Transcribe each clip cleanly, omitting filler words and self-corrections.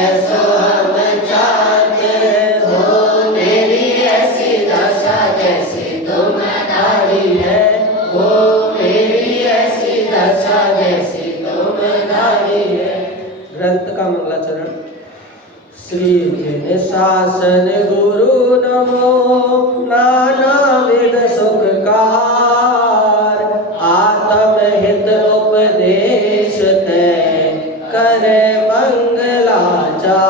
ऐसो हम चाहते हो, मेरी ऐसी दशा जैसी तुम्हारी है, हो मेरी ऐसी दशा जैसी तुम्हारी है। ग्रंथ का मंगलाचरण। श्री जिन शासन गुरु नमो, नाना विध सुखकार, आत्म हित उपदेश तय करे मंगलाचार।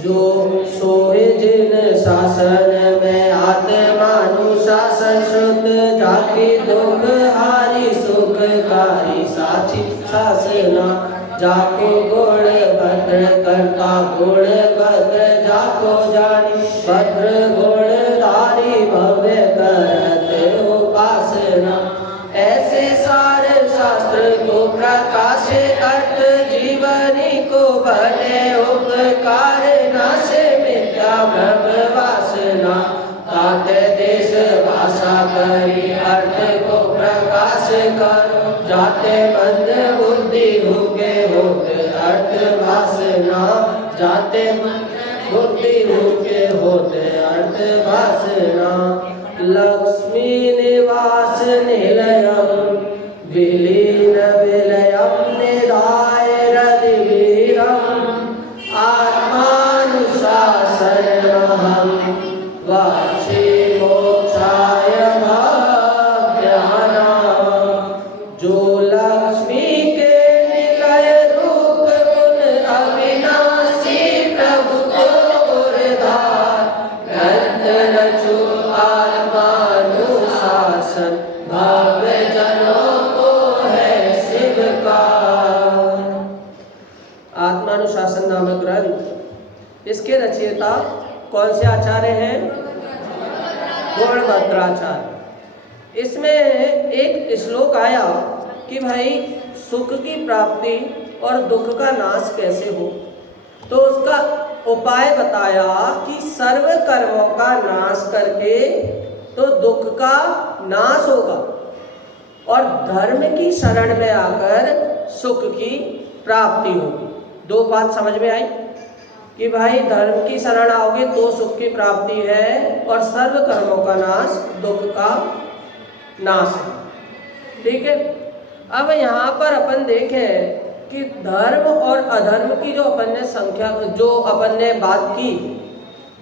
जो सोए जिन शासन में आत्मानुशासन श्रुत, जाकी दुख हारी सुखकारी साची शासना। जाको गुण भद्र करता गुण भद्र, जाको जानी भद्र गुण धारी भव्य करत उपासना। ऐसे सार शास्त्र को प्रकाश अर्थ, जीवनी को भले उपकार, नाशे मिथ्या भ्रम वासना। तात देश भाषा करी अर्थ को प्रकाश करो, जाते मंद बुद्धि भूखे होते अर्थ वासना। जाते बुद्धि भूखे होते अर्थ वासना। लक्ष्मी निवास निलयम, विलीन विलयम निधाय रतिवीरम। आत्मानुशासन महं वाचि मोक्षाय भक्त्यानां। जो लक्ष्मी के निलय रूप गुण, अविनाशी प्रभु को उद्धार। ग्रंथ रचु आत्मानुशासन, भव्य जनों को है शिवकार। आत्मानुशासन नामक ग्रंथ, इसके रचयिता कौन से आचार्य हैं? गौड़भद्राचार्य। इसमें एक श्लोक आया कि भाई सुख की प्राप्ति और दुख का नाश कैसे हो, तो उसका उपाय बताया कि सर्व कर्मों का नाश करके तो दुख का नाश होगा, और धर्म की शरण में आकर सुख की प्राप्ति होगी। दो बात समझ में आई कि भाई धर्म की शरण आओगे तो सुख की प्राप्ति है, और सर्व कर्मों का नाश दुख का नाश है। ठीक है। अब यहाँ पर अपन देखें कि धर्म और अधर्म की जो अपन ने संख्या, जो अपन ने बात की,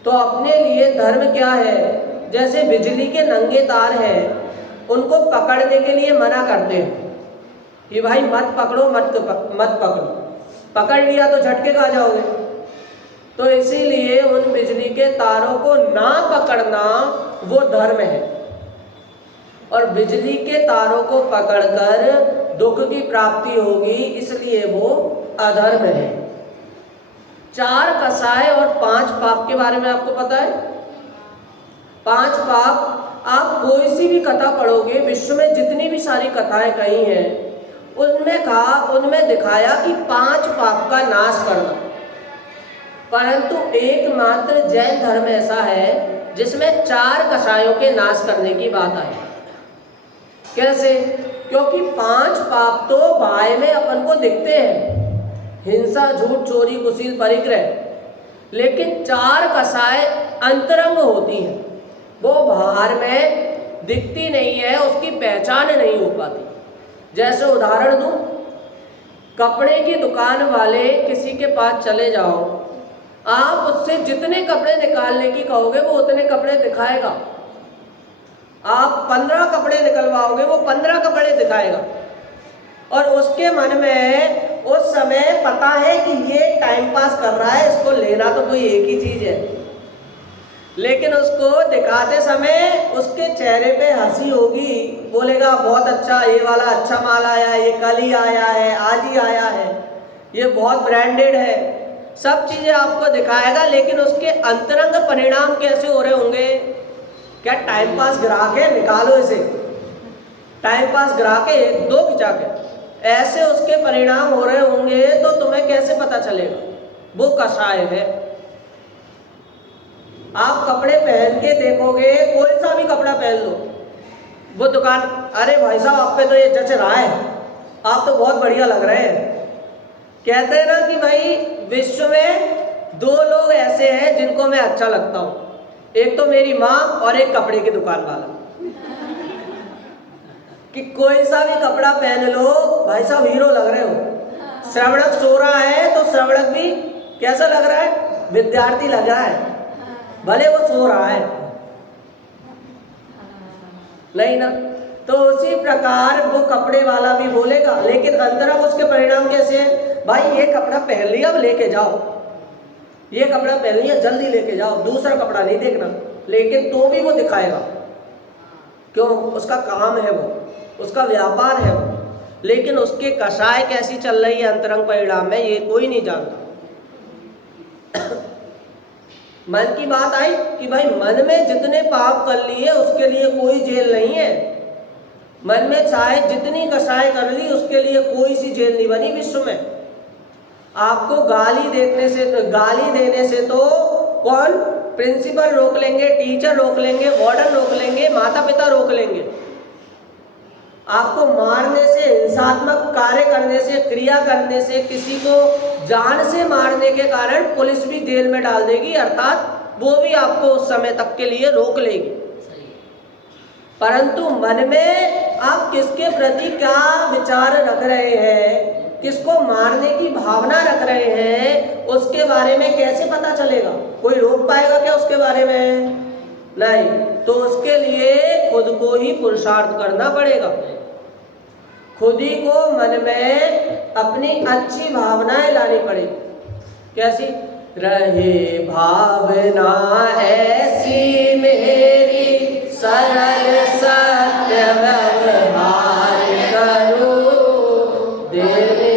तो अपने लिए धर्म क्या है? जैसे बिजली के नंगे तार हैं, उनको पकड़ने के लिए मना करते हैं कि भाई मत पकड़ो, मत पकड़ो। पकड़ लिया तो झटके खा जाओगे। तो इसीलिए उन बिजली के तारों को ना पकड़ना वो धर्म है, और बिजली के तारों को पकड़कर दुख की प्राप्ति होगी, इसलिए वो अधर्म है। 4 कसाय और 5 पाप के बारे में आपको पता है? 5 पाप, आप कोई सी भी कथा पढ़ोगे, विश्व में जितनी भी सारी कथाएं कही हैं, उनमें दिखाया कि 5 पाप का नाश करना। परंतु एकमात्र जैन धर्म ऐसा है जिसमें 4 कसायों के नाश करने की बात आई। कैसे? क्योंकि 5 पाप तो बाह्य में अपन को दिखते हैं, हिंसा, झूठ, चोरी, कुशील, परिग्रह, लेकिन 4 कसाय अंतरंग होती हैं, वो बाहर में दिखती नहीं है, उसकी पहचान नहीं हो पाती। जैसे उदाहरण दूं, कपड़े की दुकान वाले किसी के पास चले जाओ, आप उससे जितने कपड़े निकालने की कहोगे वो उतने कपड़े दिखाएगा। आप 15 कपड़े निकलवाओगे, वो 15 कपड़े दिखाएगा, और उसके मन में उस समय पता है कि ये टाइम पास कर रहा है, इसको लेना तो कोई एक ही चीज है, लेकिन उसको दिखाते समय उसके चेहरे पे हंसी होगी, बोलेगा बहुत अच्छा, ये वाला अच्छा माल आया है, ये कल ही आया है, आज ही आया है, ये बहुत ब्रांडेड है, सब चीजें आपको दिखाएगा। लेकिन उसके अंतरंग परिणाम कैसे हो रहे होंगे? क्या टाइम पास ग्राहक है, निकालो इसे, टाइम पास ग्राहक है, 1-2 खिंचा के, ऐसे उसके परिणाम हो रहे होंगे, तो तुम्हें कैसे पता चलेगा? वो कसाय है। आप कपड़े पहन के देखोगे, कोई सा भी कपड़ा पहन लो, वो दुकान, अरे भाई साहब आप पे तो ये जच रहा है, आप तो बहुत बढ़िया लग रहे हैं, कहते हैं ना कि भाई विश्व में दो लोग ऐसे हैं जिनको मैं अच्छा लगता हूं, एक तो मेरी माँ और एक कपड़े की दुकान वाला। कि कोई सा भी कपड़ा पहन लो भाई साहब हीरो लग रहे हो। श्रवणक सो रहा है तो श्रवणक भी कैसा लग रहा है, विद्यार्थी लग रहा है, भले वो सो रहा है नहीं ना। तो उसी प्रकार वो कपड़े वाला भी बोलेगा, लेकिन अंतरंग उसके परिणाम कैसे हैं, भाई ये कपड़ा पहन लिया अब लेके जाओ, ये कपड़ा पहन लिया जल्दी लेके जाओ, दूसरा कपड़ा नहीं देखना। लेकिन तो भी वो दिखाएगा, क्यों, उसका काम है वो, उसका व्यापार है वो। लेकिन उसके कषाय कैसी चल रही है अंतरंग परिणाम में ये कोई नहीं जानता। मन की बात आई कि भाई मन में जितने पाप कर लिए उसके लिए कोई जेल नहीं है। मन में चाहे जितनी कषाय कर ली उसके लिए कोई सी जेल नहीं बनी विश्व में। आपको गाली देने से तो कौन, प्रिंसिपल रोक लेंगे, टीचर रोक लेंगे, वार्डन रोक लेंगे, माता पिता रोक लेंगे। आपको मारने से, हिंसात्मक कार्य करने से, क्रिया करने से, किसी को जान से मारने के कारण पुलिस भी जेल में डाल देगी, अर्थात वो भी आपको उस समय तक के लिए रोक लेगी। परंतु मन में आप किसके प्रति क्या विचार रख रहे हैं, किसको मारने की भावना रख रहे हैं, उसके बारे में कैसे पता चलेगा? कोई रोक पाएगा क्या उसके बारे में? नहीं। तो उसके लिए खुद को ही पुरुषार्थ करना पड़ेगा, खुद ही को मन में अपनी अच्छी भावनाएं लानी पड़ेगी। कैसी? रहे भावना ऐसी मेरी, सरल सत्य व्यवहार करूं, देने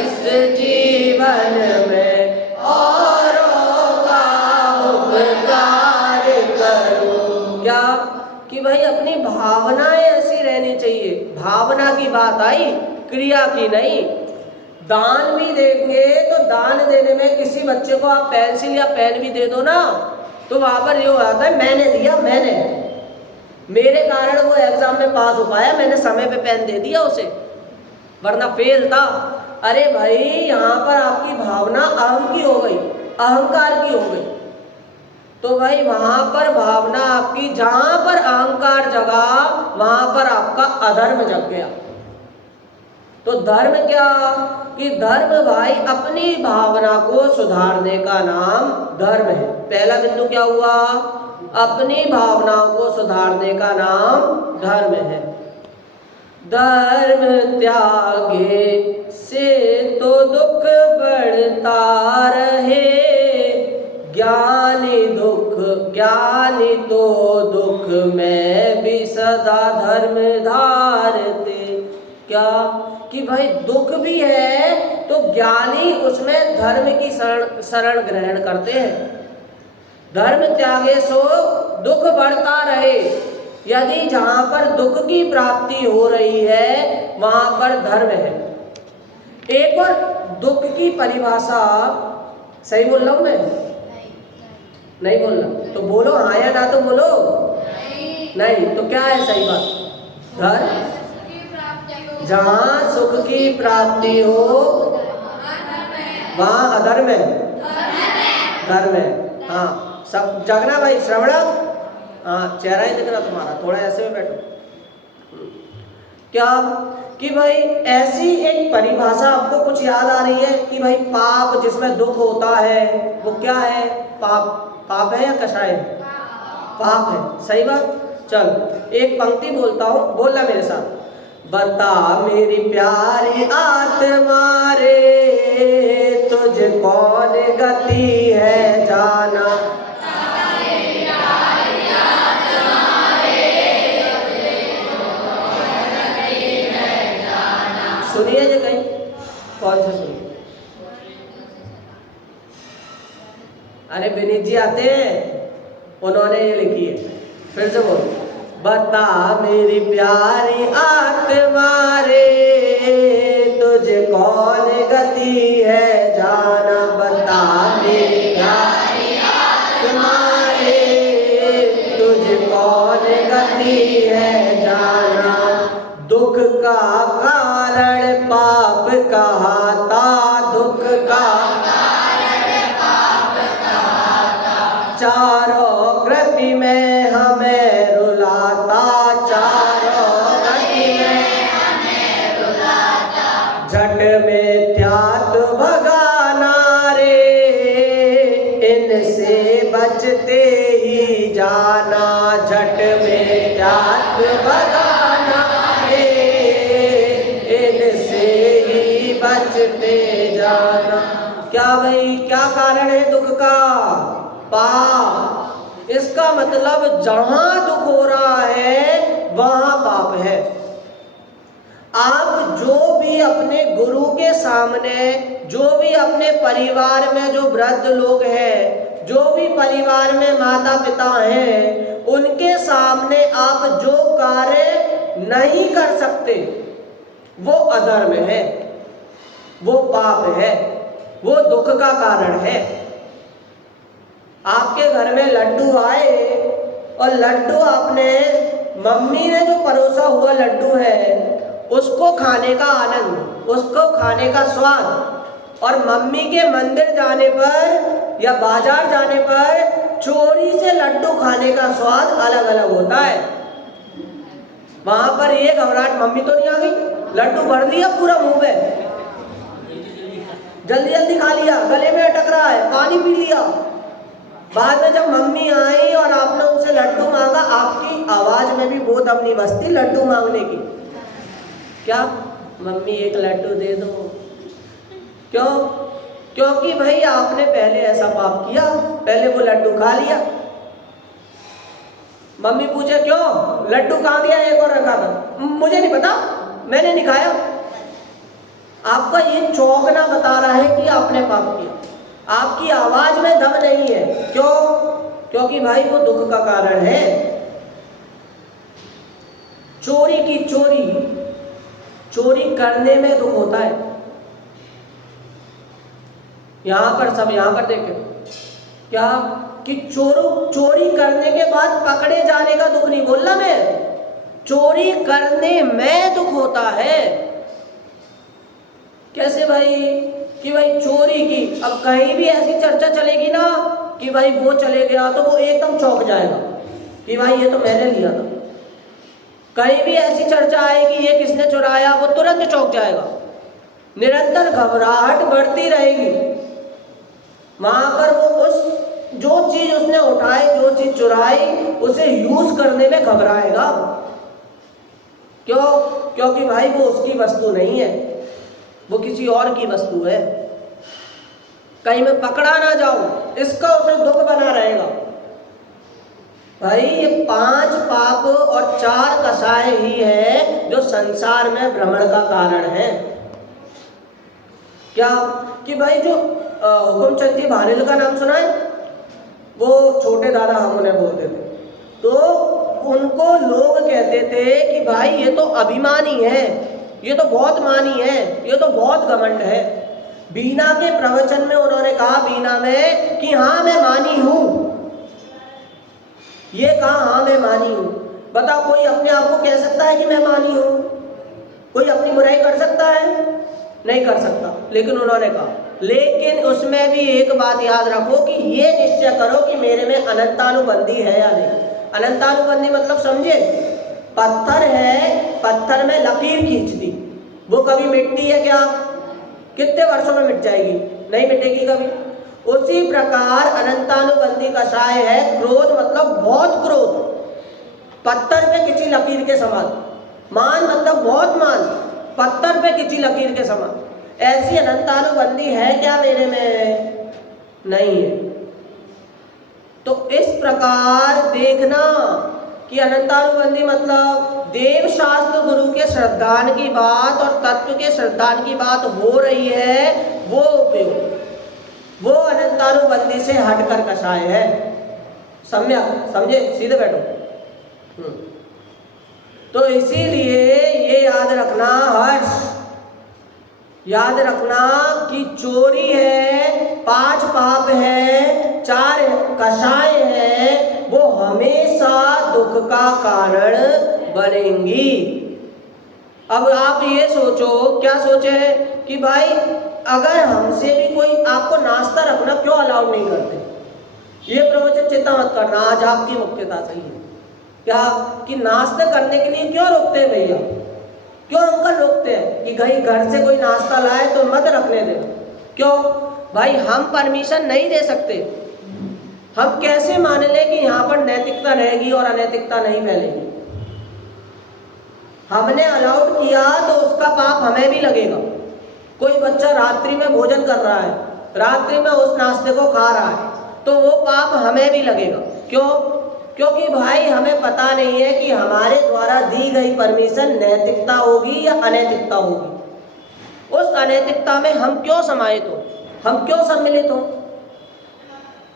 इस जीवन में औरों का उपकार करूं। क्या कि भाई अपनी भावनाएं ऐसी रहनी चाहिए। भावना की बात आई, क्रिया की नहीं। दान भी देंगे तो दान देने में किसी बच्चे को आप पेंसिल या पेन भी दे दो ना, तो वहां पर ये हो जाता है मैंने दिया, मैंने, मेरे कारण वो एग्जाम में पास हो पाया, मैंने समय पे पेन दे दिया उसे, वरना फेल था। अरे भाई यहाँ पर आपकी भावना अहम की हो गई, अहंकार की हो गई। तो भाई वहां पर भावना आपकी, जहां पर अहंकार जगा वहां पर आपका अधर्म जग गया। तो धर्म क्या कि धर्म भाई अपनी भावना को सुधारने का नाम धर्म है। पहला बिंदु क्या हुआ? अपनी भावनाओं को सुधारने का नाम धर्म है। धर्म त्यागे से तो दुख बढ़ता रहे, ज्ञानी तो दुख में भी सदा धर्म धारते। क्या कि भाई दुख भी है तो ज्ञानी उसमें धर्म की शरण ग्रहण करते हैं। धर्म त्यागे सो दुख बढ़ता रहे, यदि जहां पर दुख की प्राप्ति हो रही है वहां पर धर्म है। एक और दुख की परिभाषा, सही बोल रहा हूं मैं? नहीं बोलना तो बोलो हाँ या ना, तो बोलो नहीं। तो क्या है सही बात? धर्म, जहां सुख की प्राप्ति हो वहां अधर्म है, धर्म है। हाँ सब जगना भाई, श्रवण, हाँ चेहरा ही दिख रहा तुम्हारा, थोड़ा ऐसे में बैठो। क्या कि भाई ऐसी एक परिभाषा आपको कुछ याद आ रही है कि भाई पाप जिसमें दुख होता है वो क्या है? पाप। पाप है या कषाय है? पाप है, सही बात। चल एक पंक्ति बोलता हूँ, बोलना मेरे साथ। बता मेरी प्यारी आत्मा रे, तुझे कौन गति है जाना। सुनिए जी कहीं, कौन सा सुनिए? अरे विनीत जी आते हैं, उन्होंने ये लिखी है, फिर से बोलो। बता मेरी प्यारी आत्मा रे, तुझे कौन गति है जाना। बता मेरी प्यारी आत्मा रे, तुझे कौन गति है जाना। दुख का कारण पाप का चारों गति में हमें रुलाता, चारों गति में हमें रुलाता, झट में त्यात भगाना रे, इनसे बचते ही जाना, झट में त्यात भगाना रे, इनसे ही बचते जाना। क्या भाई, क्या कारण है दुख का? पाप। इसका मतलब जहां दुख हो रहा है वहां पाप है। आप जो भी अपने गुरु के सामने, जो भी अपने परिवार में जो वृद्ध लोग हैं, जो भी परिवार में माता पिता हैं, उनके सामने आप जो कार्य नहीं कर सकते वो अधर्म है, वो पाप है, वो दुख का कारण है। आपके घर में लड्डू आए और लड्डू आपने, मम्मी ने जो परोसा हुआ लड्डू है उसको खाने का आनंद, उसको खाने का स्वाद, और मम्मी के मंदिर जाने पर या बाजार जाने पर चोरी से लड्डू खाने का स्वाद अलग अलग होता है। वहां पर ये घबराहट, मम्मी तो नहीं आ गई, लड्डू भर लिया पूरा मुंह में, जल्दी जल्दी खा लिया, गले में अटक रहा है, पानी पी लिया। बाद में जब मम्मी आई और आपने उनसे लड्डू मांगा, आपकी आवाज में भी वो दम नहीं बसती लड्डू मांगने की। क्या मम्मी एक लड्डू दे दो? क्यों? क्योंकि भाई आपने पहले ऐसा पाप किया, पहले वो लड्डू खा लिया। मम्मी पूछे क्यों लड्डू कहाँ दिया, एक और रखा था? मुझे नहीं पता, मैंने नहीं खाया। आपका ये चौंकना बता रहा है कि आपने पाप किया। आपकी आवाज में दम नहीं है। क्यों? क्योंकि भाई वो दुख का कारण है। चोरी की चोरी, चोरी करने में दुख होता है। यहां पर सब, यहां पर देखें क्या कि चोरी करने के बाद पकड़े जाने का दुख नहीं बोल रहा मैं, चोरी करने में दुख होता है। कैसे भाई? कि भाई चोरी की, अब कहीं भी ऐसी चर्चा चलेगी ना कि भाई वो चले गया, तो वो एकदम चौंक जाएगा कि भाई ये तो मैंने लिया था। कहीं भी ऐसी चर्चा आएगी ये किसने चुराया, वो तुरंत चौंक जाएगा। निरंतर घबराहट बढ़ती रहेगी। वहां पर वो उस जो चीज उसने उठाई, जो चीज चुराई, उसे यूज करने में घबराएगा। क्यों? क्योंकि भाई वो उसकी वस्तु नहीं है, वो किसी और की वस्तु है। कहीं मैं पकड़ा ना जाऊं, इसका उसे दुख बना रहेगा। भाई ये 5 पाप और 4 कसाय ही है जो संसार में भ्रमण का कारण है। क्या कि भाई जो हुकुमचंद जी भारेल का नाम सुना है? वो छोटे दादा हम उन्हें बोलते थे, तो उनको लोग कहते थे कि भाई ये तो अभिमानी है, ये तो बहुत मानी है, ये तो बहुत घमंड है। बीना के प्रवचन में उन्होंने कहा, बीना में, कि हाँ मैं मानी हूं। ये कहा हाँ मैं मानी हूं। बताओ कोई अपने आप को कह सकता है कि मैं मानी हूं? कोई अपनी बुराई कर सकता है? नहीं कर सकता। लेकिन उन्होंने कहा, लेकिन उसमें भी एक बात याद रखो कि ये निश्चय करो कि मेरे में अनंतानुबंधी है या नहीं। अनंतानुबंधी मतलब समझे? पत्थर है, पत्थर में लकीर खींच दी, वो कभी मिटती है क्या? कितने वर्षों में मिट जाएगी? नहीं मिटेगी कभी। उसी प्रकार अनंतानुबंधी कषाय है क्रोध, मतलब बहुत क्रोध, पत्थर पे खिंची लकीर के समान। मान मतलब बहुत मान, पत्थर पे खिंची लकीर के समान। ऐसी अनंतानुबंधी है क्या मेरे में? नहीं है। तो इस प्रकार देखना कि अनंतानुबंधी मतलब देव शास्त्र गुरु के श्रद्धान की बात और तत्व के श्रद्धान की बात हो रही है, वो उपयोग, वो अनंतानुबंधी से हटकर कषाय है। समझे? सीधे बैठो। तो इसीलिए ये याद रखना, हर्ष याद रखना कि चोरी है, 5 पाप है, 4 कषाय है, वो हमेशा दुख का कारण बनेंगी। अब आप ये सोचो, क्या सोचे कि भाई अगर हमसे भी कोई आपको नाश्ता रखना क्यों अलाउड नहीं करते? ये प्रवचन चिंता मत करना, आज आपकी मुख्यता सही है क्या कि नाश्ता करने के लिए क्यों रोकते हैं भैया? क्यों अंकल रोकते हैं कि कहीं घर से कोई नाश्ता लाए तो मत रखने दे? क्यों भाई? हम परमिशन नहीं दे सकते। हम कैसे मान लें कि यहाँ पर नैतिकता रहेगी और अनैतिकता नहीं फैलेगी? हमने अलाउड किया तो उसका पाप हमें भी लगेगा। कोई बच्चा रात्रि में भोजन कर रहा है, रात्रि में उस नाश्ते को खा रहा है, तो वो पाप हमें भी लगेगा। क्यों? क्योंकि भाई हमें पता नहीं है कि हमारे द्वारा दी गई परमिशन नैतिकता होगी या अनैतिकता होगी। उस अनैतिकता में हम क्यों समाहित हो, हम क्यों सम्मिलित हो?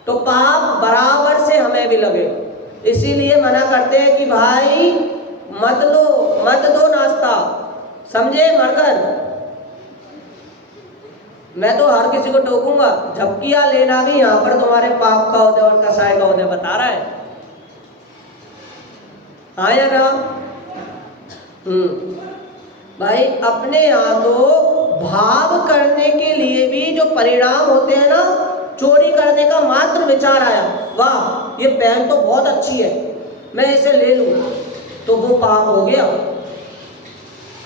तो पाप बराबर से हमें भी लगेगा। इसीलिए मना करते हैं कि भाई मत दो नाश्ता, समझे? मरकर मैं तो हर किसी को टोकूंगा, झपकियां लेना भी यहाँ पर तुम्हारे पाप का उदय और कसाय का उदय बता रहा है। हाँ या ना? भाई अपने यहाँ तो भाव करने के लिए भी जो परिणाम होते हैं ना, चोरी करने का मात्र विचार आया, वाह ये पेन तो बहुत अच्छी है, मैं इसे ले लूं, तो वो पाप हो गया।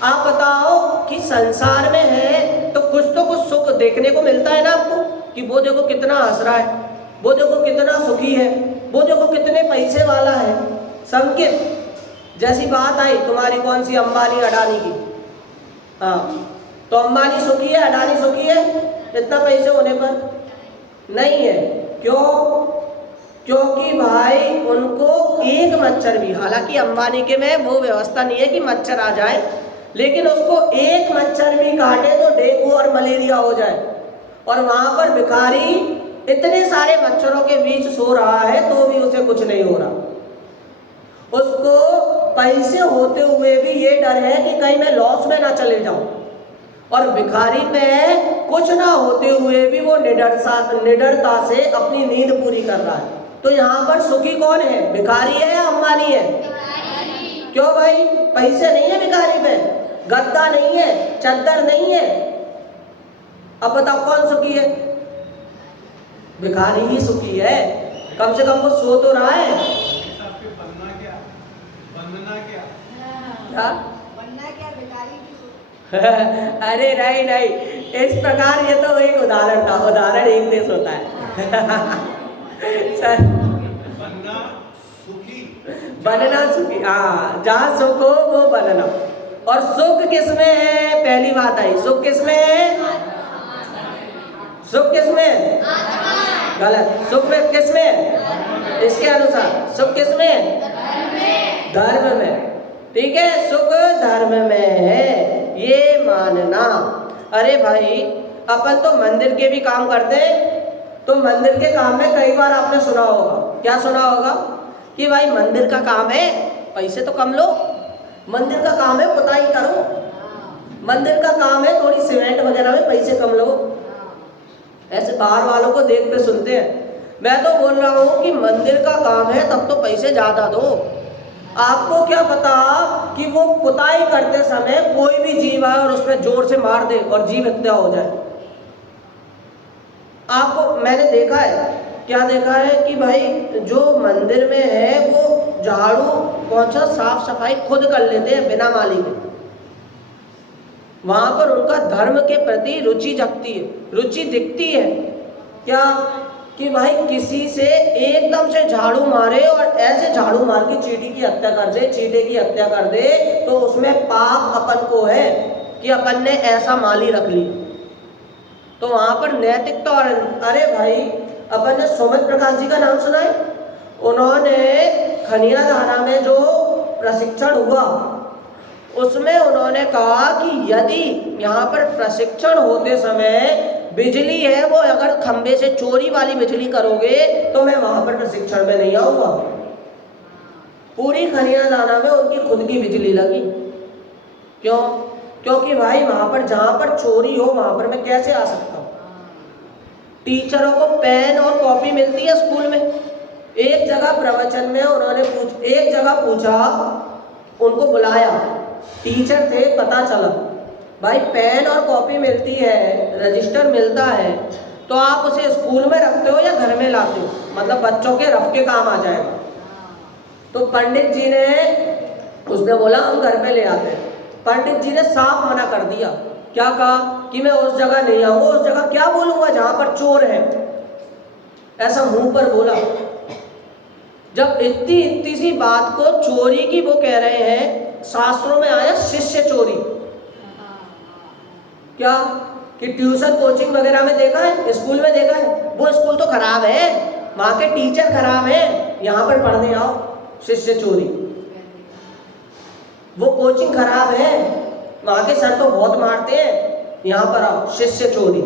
आप बताओ कि संसार में है तो कुछ सुख देखने को मिलता है ना आपको, कि वो देखो कितना हंस रहा है, वो देखो कितना सुखी है, वो देखो कितने पैसे वाला है। संकेत जैसी बात आई तुम्हारी कौन सी अंबानी अडानी की, हाँ तो अंबानी सुखी है, अडानी सुखी है इतना पैसे होने पर? नहीं है। क्यों? क्योंकि भाई उनको एक मच्छर भी, हालांकि अंबानी के में वो व्यवस्था नहीं है कि मच्छर आ जाए, लेकिन उसको एक मच्छर भी काटे तो डेंगू और मलेरिया हो जाए, और वहां पर भिखारी इतने सारे मच्छरों के बीच सो रहा है तो भी उसे कुछ नहीं हो रहा। उसको पैसे होते हुए भी ये डर है कि कहीं मैं लॉस में ना चले जाऊं, और भिखारी पे कुछ ना होते हुए भी वो निडरता से अपनी नींद पूरी कर रहा है। तो यहाँ पर सुखी कौन है, भिखारी है या अंबानी है? क्यों भाई? पैसे नहीं है भिखारी पे, गद्दा नहीं है, चद्दर नहीं है, अब बताओ कौन सुखी है? भिखारी ही सुखी है, कम से कम वो सो तो रहा है। बनना क्या भिखारी की अरे नहीं, इस प्रकार ये तो एक उदाहरण था, उदाहरण एक देश होता है। बनना सुखी, हाँ जहाँ सुख हो वो बनना। और सुख किसमें है? पहली बात आई, सुख किसमें है? सुख किसमें? गलत। सुख में किसमें? इसके अनुसार सुख किसमें? धर्म में। ठीक है, सुख धर्म में है, ये मानना। अरे भाई अपन तो मंदिर के भी काम करते हैं, तो मंदिर के काम में कई बार आपने सुना होगा, क्या सुना होगा कि भाई मंदिर का काम है पैसे तो कम लो, मंदिर का काम है पुताई करो, मंदिर का काम है थोड़ी सीमेंट वगैरह में पैसे कम लो। ऐसे बाहर वालों को देखते सुनते हैं। मैं तो बोल रहा हूँ कि मंदिर का काम है तब तो पैसे ज़्यादा दो। आपको क्या पता कि वो पुताई करते समय कोई भी जीव आए और उसमें जोर से मार दे और जीव हत्या हो जाए। आपको मैंने देखा है, क्या देखा है कि भाई जो मंदिर में है वो झाड़ू पोंछा साफ सफाई खुद कर लेते हैं बिना माली के। वहां पर उनका धर्म के प्रति रुचि जगती है, रुचि दिखती है। क्या कि भाई किसी से एकदम से झाड़ू मारे और ऐसे झाड़ू मार के चींटी की हत्या कर दे, चींटे की हत्या कर दे, तो उसमें पाप अपन को है कि अपन ने ऐसा माली रख ली। तो वहां पर नैतिकता। और अरे भाई अपन ने सोमत प्रकाश जी का नाम सुना है? उन्होंने खनिया धारा में जो प्रशिक्षण हुआ उसमें उन्होंने कहा कि यदि यहाँ पर प्रशिक्षण होते समय बिजली है वो अगर खंबे से चोरी वाली बिजली करोगे तो मैं वहां पर प्रशिक्षण में नहीं आऊंगा। पूरी खनिया दाना में उनकी खुद की बिजली लगी। क्यों? क्योंकि भाई वहां पर जहां पर चोरी हो वहां पर मैं कैसे आ सकता हूँ? टीचरों को पेन और कॉपी मिलती है स्कूल में। एक जगह प्रवचन में उन्होंने पूछा, उनको बुलाया, टीचर थे, पता चला भाई पेन और कॉपी मिलती है, रजिस्टर मिलता है, तो आप उसे स्कूल में रखते हो या घर में लाते हो? मतलब बच्चों के रफ के काम आ जाएगा। तो पंडित जी ने, उसने बोला हम घर पे ले आते हैं। पंडित जी ने साफ मना कर दिया। क्या कहा कि मैं उस जगह नहीं आऊंगा। उस जगह क्या बोलूंगा जहां पर चोर है, ऐसा मुंह पर बोला। जब इतनी सी बात को चोरी की वो कह रहे हैं, शास्त्रों में आया शिष्य चोरी। क्या कि ट्यूशन कोचिंग वगैरह में देखा है, स्कूल में देखा है? वो स्कूल तो खराब है, वहां के टीचर खराब है, यहाँ पर पढ़ने आओ, शिष्य चोरी। वो कोचिंग खराब है, वहां के सर तो बहुत मारते हैं, यहाँ पर आओ, शिष्य चोरी।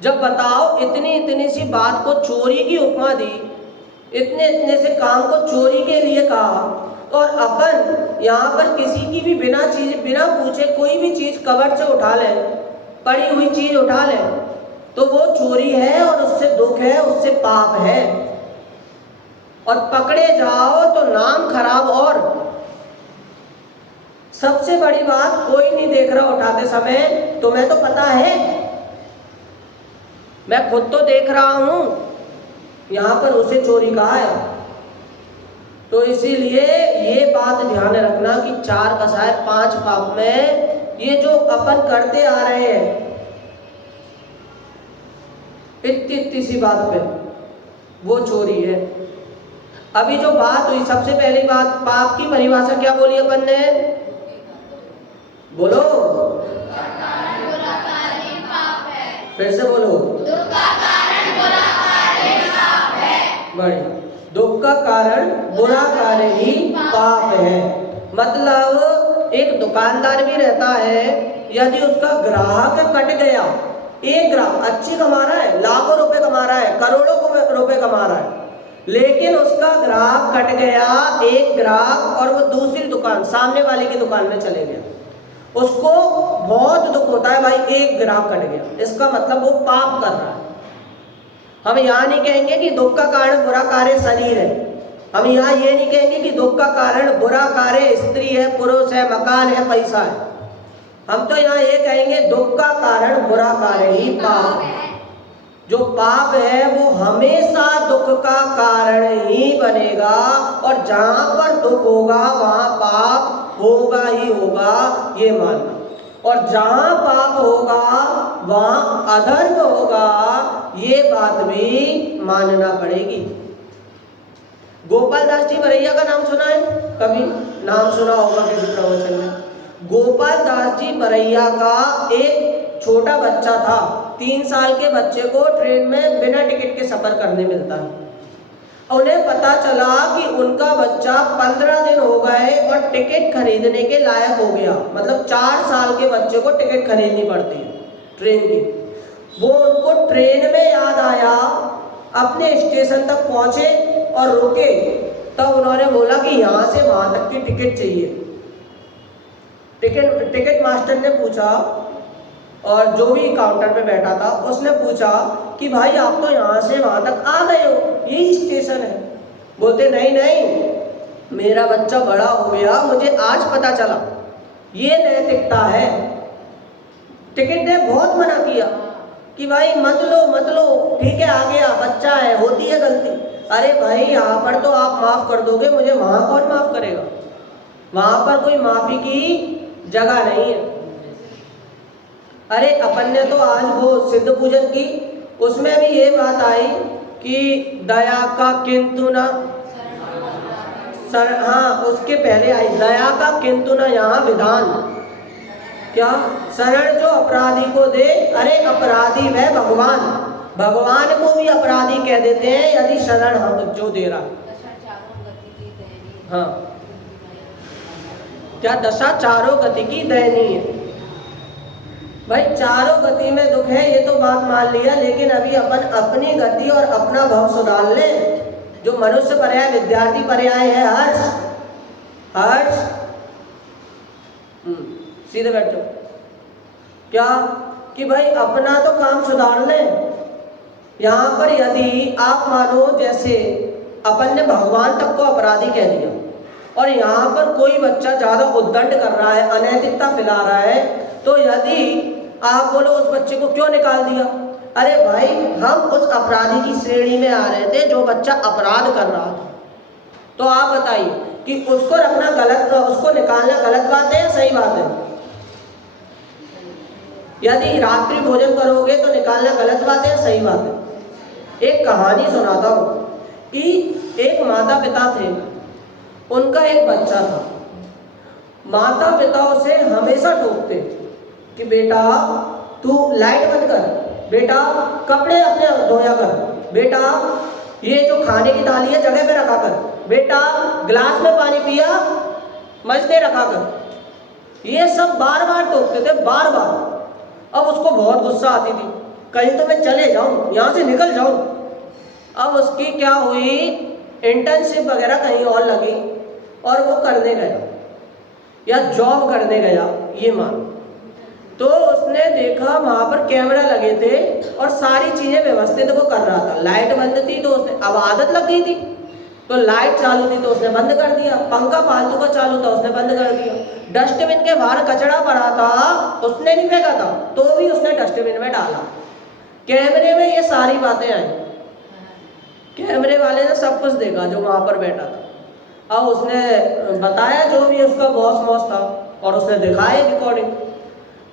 जब बताओ इतनी सी बात को चोरी की उपमा दी, इतने से काम को चोरी के लिए कहा, और अपन यहाँ पर किसी की भी बिना पूछे कोई भी चीज कबर्ड से उठा ले, पड़ी हुई चीज उठा ले, तो वो चोरी है और उससे दुख है, उससे पाप है। और पकड़े जाओ तो नाम खराब। और सबसे बड़ी बात, कोई नहीं देख रहा उठाते समय, तुम्हें तो पता है, मैं खुद तो देख रहा हूं, यहां पर उसे चोरी कहा है। तो इसीलिए ये बात ध्यान रखना कि 4 कसाय 5 पाप में ये जो अपन करते आ रहे हैं, इतनी सी बात पे वो चोरी है। अभी जो बात हुई, सबसे पहली बात, पाप की परिभाषा क्या बोली अपन ने? बोलो, फिर से बोलो, बड़ी दुख का कारण बुरा कार्य ही पाप है। मतलब एक दुकानदार भी रहता है, यदि उसका ग्राहक कट गया, एक ग्राहक अच्छी कमा रहा है, लाखों रुपए कमा रहा है, करोड़ों रुपए कमा रहा है, लेकिन उसका ग्राहक कट गया, एक ग्राहक, और वो दूसरी दुकान, सामने वाले की दुकान में चले गया, उसको बहुत दुख होता है, भाई एक ग्राहक कट गया, इसका मतलब वो पाप कर रहा है। हम यहाँ नहीं कहेंगे कि दुख का कारण बुरा कार्य शरीर है, हम यहाँ ये नहीं कहेंगे कि दुख का कारण बुरा कार्य स्त्री है, पुरुष है, मकान है, पैसा है। हम तो यहाँ ये कहेंगे दुख का कारण बुरा कार्य ही पाप है। जो पाप है वो हमेशा दुख का कारण ही बनेगा, और जहां पर दुख होगा वहां पाप होगा ही होगा, ये मानना। और जहां पाप होगा वहां अधर्म होगा, ये बात भी मानना पड़ेगी। गोपाल दास जी बरैया का नाम सुना है? कभी नाम सुना होगा किसी प्रवचन में। गोपाल दास जी बरैया का एक छोटा बच्चा था, 3 साल के बच्चे को ट्रेन में बिना टिकट के सफर करने मिलता है। उन्हें पता चला कि उनका बच्चा 15 दिन हो गए और टिकट खरीदने के लायक हो गया। मतलब 4 साल के बच्चे को टिकट खरीदनी पड़ती है ट्रेन की। वो उनको ट्रेन में याद आया, अपने स्टेशन तक पहुंचे और रुके, तब उन्होंने बोला कि यहाँ से वहां तक की टिकट चाहिए। टिकट मास्टर ने पूछा, और जो भी काउंटर पे बैठा था उसने पूछा कि भाई आप तो यहाँ से वहां तक आ गए हो, यही स्टेशन है। बोलते नहीं, मेरा बच्चा बड़ा हो गया, मुझे आज पता चला, ये नैतिकता है। टिकट ने बहुत मना किया कि भाई मत लो, ठीक है, आ गया, बच्चा है, होती है गलती। अरे भाई यहाँ पर तो आप माफ कर दोगे, मुझे वहां कौन माफ करेगा? वहां पर कोई माफी की जगह नहीं है। अरे अपन ने तो आज वो सिद्ध पूजन की, उसमें भी ये बात आई कि दया का किंतु ना, हाँ उसके पहले आई दया का किंतु ना, यहाँ विधान क्या, शरण जो अपराधी को दे। अरे अपराधी वह भगवान, भगवान को भी अपराधी कह देते हैं यदि शरण हम जो दे रहा। हाँ, क्या दशा चारों गति की दयनीय है। भाई चारों गति में दुख है, ये तो बात मान लिया, लेकिन अभी अपन अपनी गति और अपना भाव सुधार ले। जो मनुष्य पर्याय, विद्यार्थी पर्याय है हर्ष, सीधे बैठ जाओ। क्या कि भाई अपना तो काम सुधार ले। यहाँ पर यदि आप मानो जैसे अपन ने भगवान तक को अपराधी कह दिया, और यहाँ पर कोई बच्चा ज्यादा उद्दंड कर रहा है, अनैतिकता फैला रहा है, तो यदि आप बोलो उस बच्चे को क्यों निकाल दिया, अरे भाई हम उस अपराधी की श्रेणी में आ रहे थे जो बच्चा अपराध कर रहा था। तो आप बताइए कि उसको रखना गलत, उसको निकालना गलत बात है या सही बात है? यदि रात्रि भोजन करोगे तो निकालना गलत बात है या सही बात है? एक कहानी सुनाता हूँ कि एक माता पिता थे, उनका एक बच्चा था। माता पिता उसे हमेशा टोकते कि बेटा तू लाइट बंद कर, बेटा कपड़े अपने धोया कर, बेटा ये जो खाने की थाली है जगह पे रखा कर, बेटा गिलास में पानी पिया मजदे रखा कर। ये सब बार बार टोकते थे, बार बार। अब उसको बहुत गुस्सा आती थी, कहीं तो मैं चले जाऊं, यहाँ से निकल जाऊं। अब उसकी क्या हुई, इंटर्नशिप वगैरह कहीं और लगी और वो करने गया या जॉब करने गया, ये मान। तो उसने देखा वहाँ पर कैमरा लगे थे और सारी चीज़ें व्यवस्थित वो कर रहा था। लाइट बंद थी तो उसने, अब आदत लग गई थी, तो लाइट चालू थी तो उसने बंद कर दिया, पंखा फालतू का चालू था उसने बंद कर दिया, डस्टबिन के बाहर कचरा पड़ा था उसने नहीं फेंका था तो भी उसने डस्टबिन में डाला। कैमरे में ये सारी बातें आई, कैमरे वाले ने सब कुछ देखा जो वहाँ पर बैठा था। अब उसने बताया जो भी उसका बॉस था और उसने दिखाया रिकॉर्डिंग।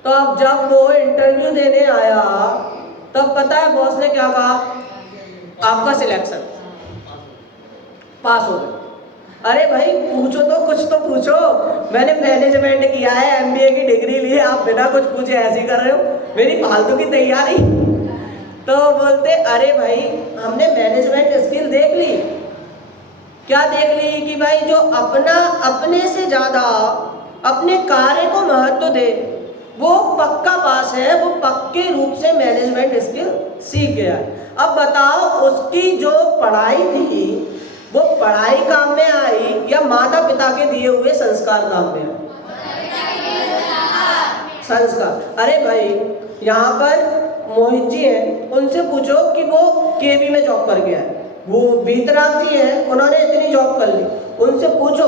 तो अब जब वो इंटरव्यू देने आया तब पता है बॉस ने क्या कहा, आपका सिलेक्शन, पास हो गए। अरे भाई पूछो तो, कुछ तो पूछो, मैंने मैनेजमेंट किया है, MBA की डिग्री ली है, आप बिना कुछ पूछे ऐसे ही कर रहे हो, मेरी फालतू की तैयारी। तो बोलते अरे भाई हमने मैनेजमेंट स्किल देख ली। क्या देख ली कि भाई जो अपने से ज़्यादा अपने कार्य को महत्व दे वो पक्का पास है, वो पक्के रूप से मैनेजमेंट स्किल सीख गया है। अब बताओ उसकी जो पढ़ाई थी वो पढ़ाई काम में आई या माता पिता के दिए हुए संस्कार काम में आई? संस्कार। अरे भाई यहाँ पर मोहित जी हैं, उनसे पूछो कि वो केवी में जॉब कर गया है, वो बीतराज जी हैं उन्होंने इतनी जॉब कर ली, उनसे पूछो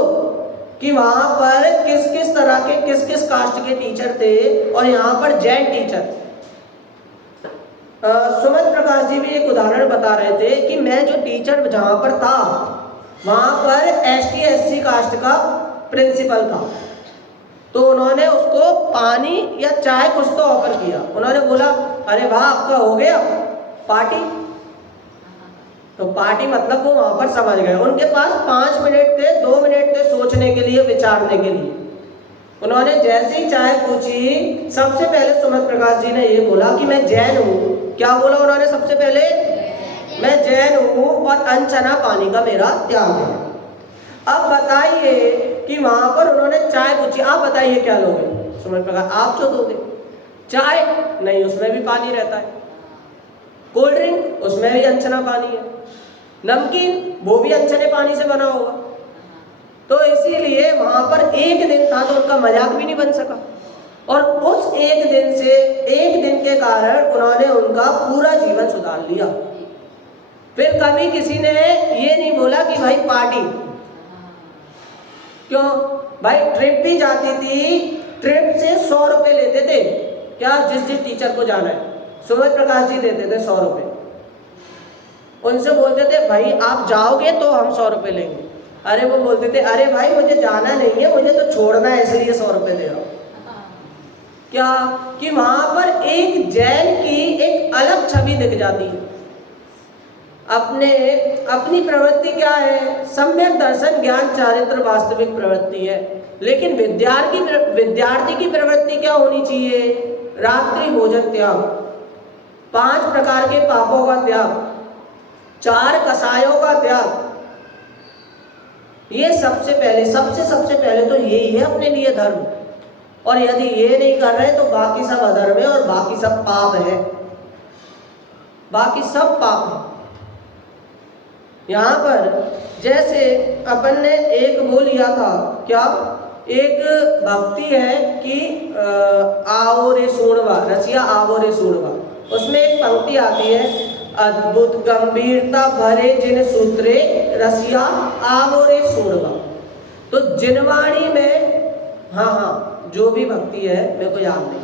कि वहाँ पर किस किस तरह के किस किस कास्ट के टीचर थे और यहाँ पर जैन टीचर। सुमन प्रकाश जी भी एक उदाहरण बता रहे थे कि मैं जो टीचर जहाँ पर था वहाँ पर ST SC कास्ट का प्रिंसिपल था, तो उन्होंने उसको पानी या चाय कुछ तो ऑफर किया। उन्होंने बोला अरे वाह आपका हो गया पार्टी, तो पार्टी मतलब वो वहाँ पर समझ गए। उनके पास 5 मिनट थे, 2 मिनट थे सोचने के लिए, विचारने के लिए। उन्होंने जैसे ही चाय पूछी सबसे पहले सुमन प्रकाश जी ने ये बोला कि मैं जैन हूँ। क्या बोला उन्होंने सबसे पहले? मैं जैन हूँ और अनचना पानी का मेरा त्याग है। अब बताइए कि वहाँ पर उन्होंने चाय पूछी, आप बताइए क्या लोगे? सुमन प्रकाश आप जो दोगे चाय, नहीं उसमें भी पानी रहता है, कोल्ड ड्रिंक उसमें भी अनचना पानी है, नमकीन वो भी अनचने पानी से बना होगा। तो इसीलिए वहाँ पर एक दिन था तो उनका मजाक भी नहीं बन सका, और उस एक दिन के कारण उन्होंने उनका पूरा जीवन सुधार लिया। फिर कभी किसी ने ये नहीं बोला कि भाई पार्टी क्यों, भाई ट्रिप भी जाती थी, ट्रिप से 100 रुपये लेते थे, क्या जिस टीचर को जाना है, सुमन प्रकाश जी देते थे 100 रुपये। उनसे बोलते थे भाई आप जाओगे तो हम 100 रुपये लेंगे। अरे वो बोलते थे अरे भाई मुझे जाना नहीं है, मुझे तो छोड़ना है इसलिए 100 रुपये दे रहा हूँ। क्या कि वहाँ पर एक जैन की एक अलग छवि दिख जाती है। अपनी प्रवृत्ति क्या है? सम्यक दर्शन ज्ञान चारित्र वास्तविक प्रवृत्ति है। लेकिन विद्यार्थी की प्रवृत्ति क्या होनी चाहिए? रात्रि भोजन त्याग, 5 प्रकार के पापों का त्याग, 4 कसायों का त्याग। ये सबसे पहले तो यही है अपने लिए धर्म। और यदि ये नहीं कर रहे तो बाकी सब अधर्म है और बाकी सब पाप है, बाकी सब पाप है। यहाँ पर जैसे अपन ने एक वो लिया था, क्या एक भक्ति है कि आओ रे सोणवा, रसिया आओ रे सोणवा, उसमें एक पंक्ति आती है, अद्भुत गंभीरता भरे जिन सूत्रे रसिया आओ रे सोणवा। तो जिनवाणी में, हाँ जो भी भक्ति है मेरे को याद नहीं,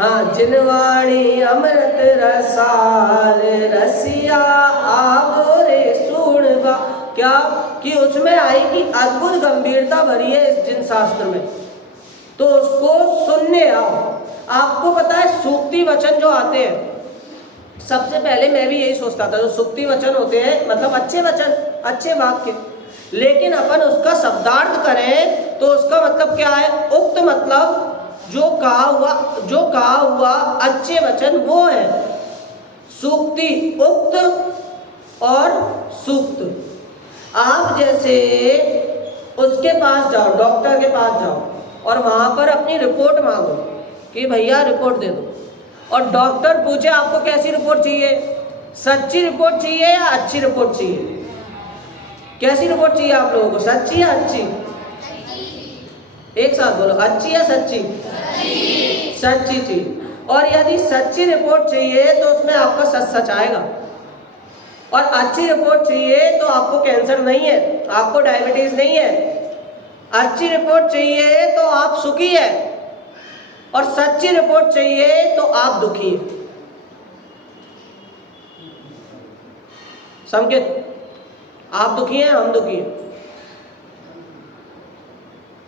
हाँ, जिनवाणी अमृत रसाल रसिया आवो रे सुनवा। क्या कि उसमें आएगी अद्भुत गंभीरता भरी है इस जिन शास्त्र में, तो उसको सुनने आओ। आपको पता है सूक्ति वचन जो आते हैं, सबसे पहले मैं भी यही सोचता था, जो सूक्ति वचन होते हैं मतलब अच्छे वचन, अच्छे वाक्य, लेकिन अपन उसका शब्दार्थ करें तो उसका मतलब क्या है? उक्त मतलब जो कहा हुआ अच्छे वचन वो है सूक्ति, उक्त और सूक्त। आप जैसे उसके पास जाओ, डॉक्टर के पास जाओ और वहां पर अपनी रिपोर्ट मांगो कि भैया रिपोर्ट दे दो, और डॉक्टर पूछे आपको कैसी रिपोर्ट चाहिए, सच्ची रिपोर्ट चाहिए या अच्छी रिपोर्ट चाहिए? कैसी रिपोर्ट चाहिए आप लोगों को, सच्ची या अच्छी? एक साथ बोलो, अच्छी या सच्ची? सच्ची चाहिए। और यदि सच्ची रिपोर्ट चाहिए तो उसमें आपका सच सच आएगा, और अच्छी रिपोर्ट चाहिए तो आपको कैंसर नहीं है, आपको डायबिटीज नहीं है। अच्छी रिपोर्ट चाहिए तो आप सुखी है, और सच्ची रिपोर्ट चाहिए तो आप दुखी है। संकेत, आप दुखी हैं, हम दुखी हैं,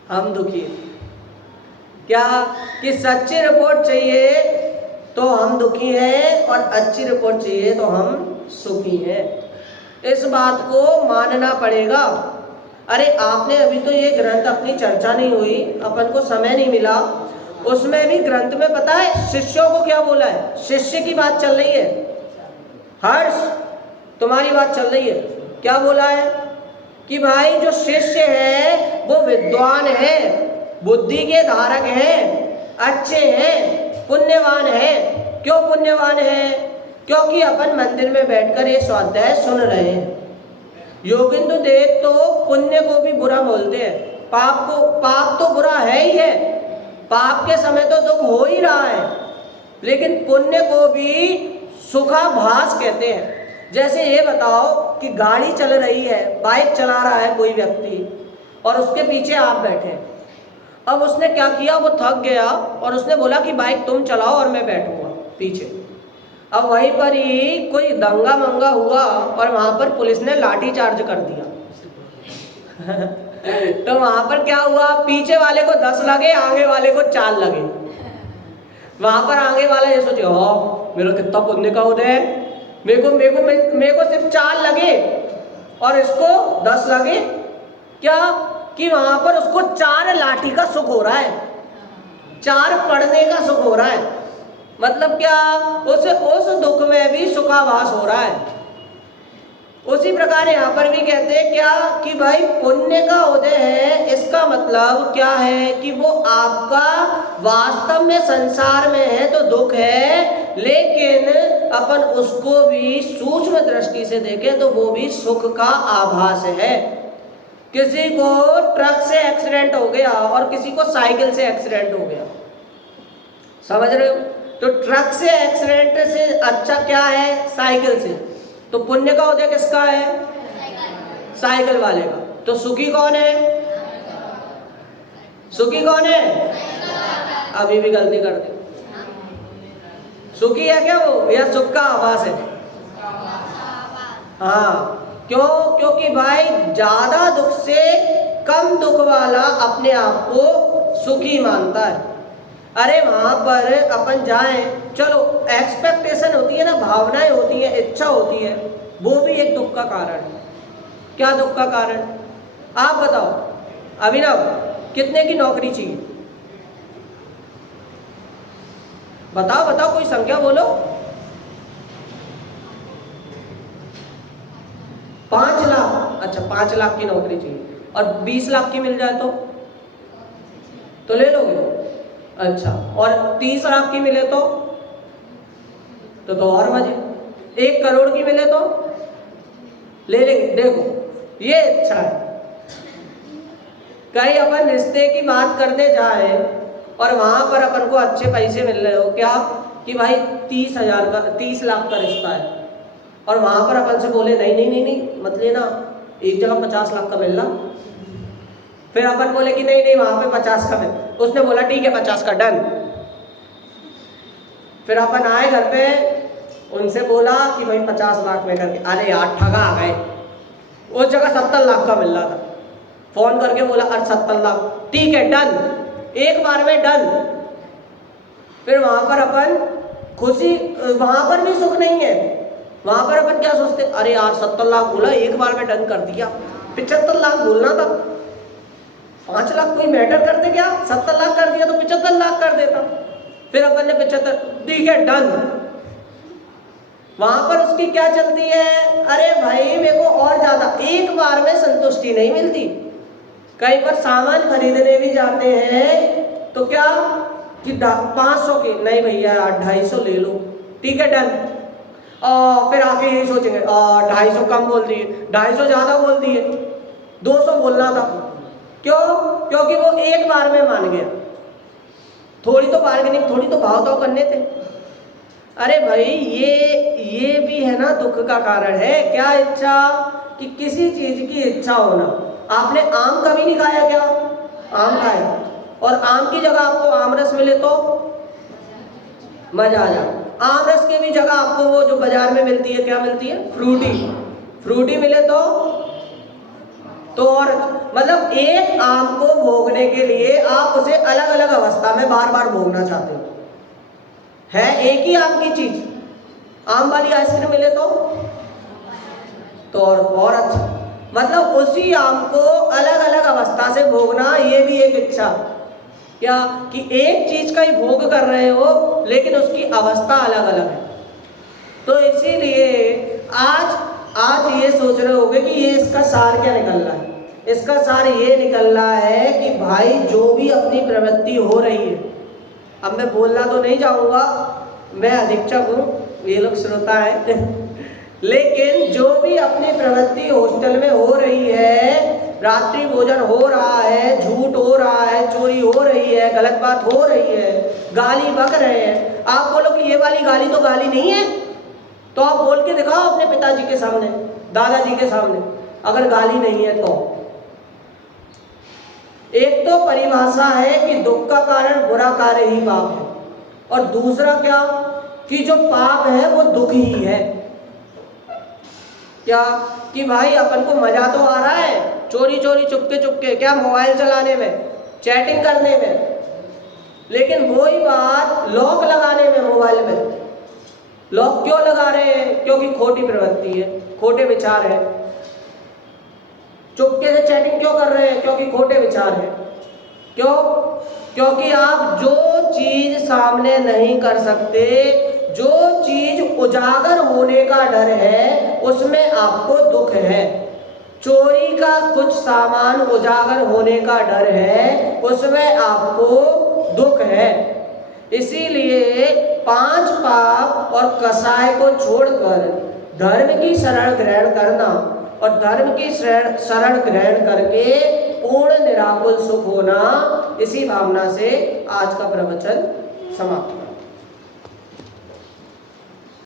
हम दुखी हैं। क्या कि सच्ची रिपोर्ट चाहिए तो हम दुखी हैं, और अच्छी रिपोर्ट चाहिए तो हम सुखी हैं। इस बात को मानना पड़ेगा। अरे आपने अभी तो ये ग्रंथ अपनी चर्चा नहीं हुई, अपन को समय नहीं मिला, उसमें भी ग्रंथ में पता है शिष्यों को क्या बोला है? शिष्य की बात चल रही है। हर्ष, तुम्हारी बात चल रही है। क्या बोला है कि भाई जो शिष्य है वो विद्वान है, बुद्धि के धारक हैं, अच्छे हैं, पुण्यवान हैं। क्यों पुण्यवान हैं? क्योंकि अपन मंदिर में बैठकर ये स्वाध्याय सुन रहे हैं। योगिंद्र देव तो पुण्य को भी बुरा बोलते हैं, पाप तो बुरा है ही है, पाप के समय तो दुख हो ही रहा है, लेकिन पुण्य को भी सुखाभास कहते हैं। जैसे ये बताओ कि गाड़ी चल रही है, बाइक चला रहा है कोई व्यक्ति, और उसके पीछे आप बैठे। अब उसने क्या किया, वो थक गया और उसने बोला कि बाइक तुम चलाओ और मैं बैठूंगा पीछे। अब वहीं पर ही कोई दंगा मंगा हुआ और वहां पर पुलिस ने लाठी चार्ज कर दिया। तो वहां पर क्या हुआ, पीछे वाले को 10 लगे, आगे वाले को 4 लगे। वहां पर आगे वाला ये सोचे, हाँ मेरा कितना पुण्य का उदय है, मेरे को सिर्फ 4 लगे और इसको 10 लगे। क्या कि वहां पर उसको 4 लाठी का सुख हो रहा है, 4 पढ़ने का सुख हो रहा है। मतलब क्या, उस दुख में भी सुखाभास हो रहा है। उसी प्रकार यहाँ पर भी कहते हैं क्या कि भाई पुण्य का उदय है, इसका मतलब क्या है कि वो आपका वास्तव में संसार में है तो दुख है, लेकिन अपन उसको भी सूक्ष्म दृष्टि से देखें तो वो भी सुख का आभास है। किसी को ट्रक से एक्सीडेंट हो गया और किसी को साइकिल से एक्सीडेंट हो गया, समझ रहे हो? तो ट्रक से एक्सीडेंट से अच्छा क्या है, साइकिल से। तो पुण्य का उदय किसका है? साइकिल वाले का। तो सुखी कौन है? सुखी कौन है? अभी भी गलती कर दी। सुखी है क्या वो, या सुख का आभास है? हाँ, क्यों? क्योंकि भाई ज्यादा दुख से कम दुख वाला अपने आप को सुखी मानता है। अरे वहां पर अपन जाएं, चलो एक्सपेक्टेशन होती है ना, भावनाएं होती है, इच्छा होती है, वो भी एक दुख का कारण है। क्या दुख का कारण? आप बताओ अभिनव, कितने की नौकरी चाहिए? बताओ कोई संख्या बोलो। 5 लाख। अच्छा, 5 लाख की नौकरी चाहिए, और 20 लाख की मिल जाए तो ले लोगे? अच्छा, और 30 लाख की मिले तो और मजे। 1 करोड़ की मिले तो ले लेंगे। देखो ये अच्छा है। कहीं अपन रिश्ते की बात करने जाए और वहां पर अपन को अच्छे पैसे मिल रहे हो, क्या कि भाई 30 लाख का रिश्ता है, और वहां पर अपन से बोले नहीं मत लेना, एक जगह 50 लाख का मिल रहा। फिर अपन बोले कि नहीं वहां पे 50 का मिल, उसने बोला ठीक है 50 का डन। फिर अपन आए घर पे, उनसे बोला कि भाई 50 लाख में करके, अरे यार ठगा आ गए, उस जगह 70 लाख का मिल रहा था। फोन करके बोला अरे 70 लाख, ठीक है डन, एक बार में डन। फिर वहां पर अपन खुशी, वहां पर भी सुख नहीं है। वहां पर अपन क्या सोचते, अरे यार 70 लाख बोला, एक बार में डन कर दिया, 75 लाख बोलना था, 5 लाख कोई मैटर करते क्या? 70 लाख कर दिया तो 75 लाख कर देता। फिर अपन ने 75, ठीक है डन। वहां पर उसकी क्या चलती है, अरे भाई मेरे को और ज्यादा, एक बार में संतुष्टि नहीं मिलती। कहीं पर सामान खरीदने भी जाते हैं तो क्या कि 500 की, नहीं भैया 250 ले लो, ठीक है डन। फिर आके यही सोचेंगे 250 कम बोल दिए, 250 ज्यादा बोल दिए, 200 बोलना था। क्यों? क्योंकि वो एक बार में मान गया। थोड़ी तो बार्गेनिंग, थोड़ी तो भाव ताव करने थे। अरे भाई ये भी है ना दुख का कारण है। क्या इच्छा? कि किसी चीज की इच्छा होना। आपने आम कभी नहीं खाया क्या? आम खाया, और आम की जगह आपको आम रस मिले तो मजा आ जाए। आम रस की भी जगह आपको वो जो बाजार में मिलती है, क्या मिलती है? फ्रूटी। फ्रूटी मिले तो और मतलब एक आम को भोगने के लिए आप उसे अलग अलग अवस्था में बार बार भोगना चाहते हो। है एक ही आम की चीज, आम वाली आइसक्रीम मिले तो और अच्छा, मतलब उसी आम को अलग अलग अवस्था से भोगना, ये भी एक इच्छा। क्या कि एक चीज का ही भोग कर रहे हो लेकिन उसकी अवस्था अलग अलग है। तो इसीलिए आज ये सोच रहे होगे कि ये इसका सार क्या निकल रहा है। इसका सार ये निकल रहा है कि भाई जो भी अपनी प्रवृत्ति हो रही है, अब मैं बोलना तो नहीं चाहूँगा, मैं अधीक्षक हूँ, ये लोग श्रोता है लेकिन जो भी अपनी प्रवृत्ति हॉस्टल में हो रही है, रात्रि भोजन हो रहा है, झूठ हो रहा है, चोरी हो रही है, गलत बात हो रही है, गाली बक रहे हैं, आप बोलो कि ये वाली गाली तो गाली नहीं है, तो आप बोल के दिखाओ अपने पिताजी के सामने, दादाजी के सामने, अगर गाली नहीं है तो। एक तो परिभाषा है कि दुख का कारण बुरा कार्य ही पाप है, और दूसरा क्या कि जो पाप है वो दुख ही है। क्या कि भाई अपन को मजा तो आ रहा है चोरी चोरी चुपके क्या मोबाइल चलाने में, चैटिंग करने में, लेकिन वही बात लॉक लगाने में, मोबाइल में लॉक क्यों लगा रहे हैं? क्योंकि खोटी प्रवृत्ति है, खोटे विचार है। चुपके से चैटिंग क्यों कर रहे हैं? क्योंकि खोटे विचार है। क्यों? क्योंकि आप जो चीज सामने नहीं कर सकते, जो चीज उजागर होने का डर है, उसमें आपको दुख है। चोरी का कुछ सामान उजागर होने का डर है, उसमें आपको दुख है। इसीलिए 5 पाप और कसाय को छोड़कर धर्म की शरण ग्रहण करना, और धर्म की शरण ग्रहण करके पूर्ण निराकुल सुख होना, इसी भावना से आज का प्रवचन समाप्त।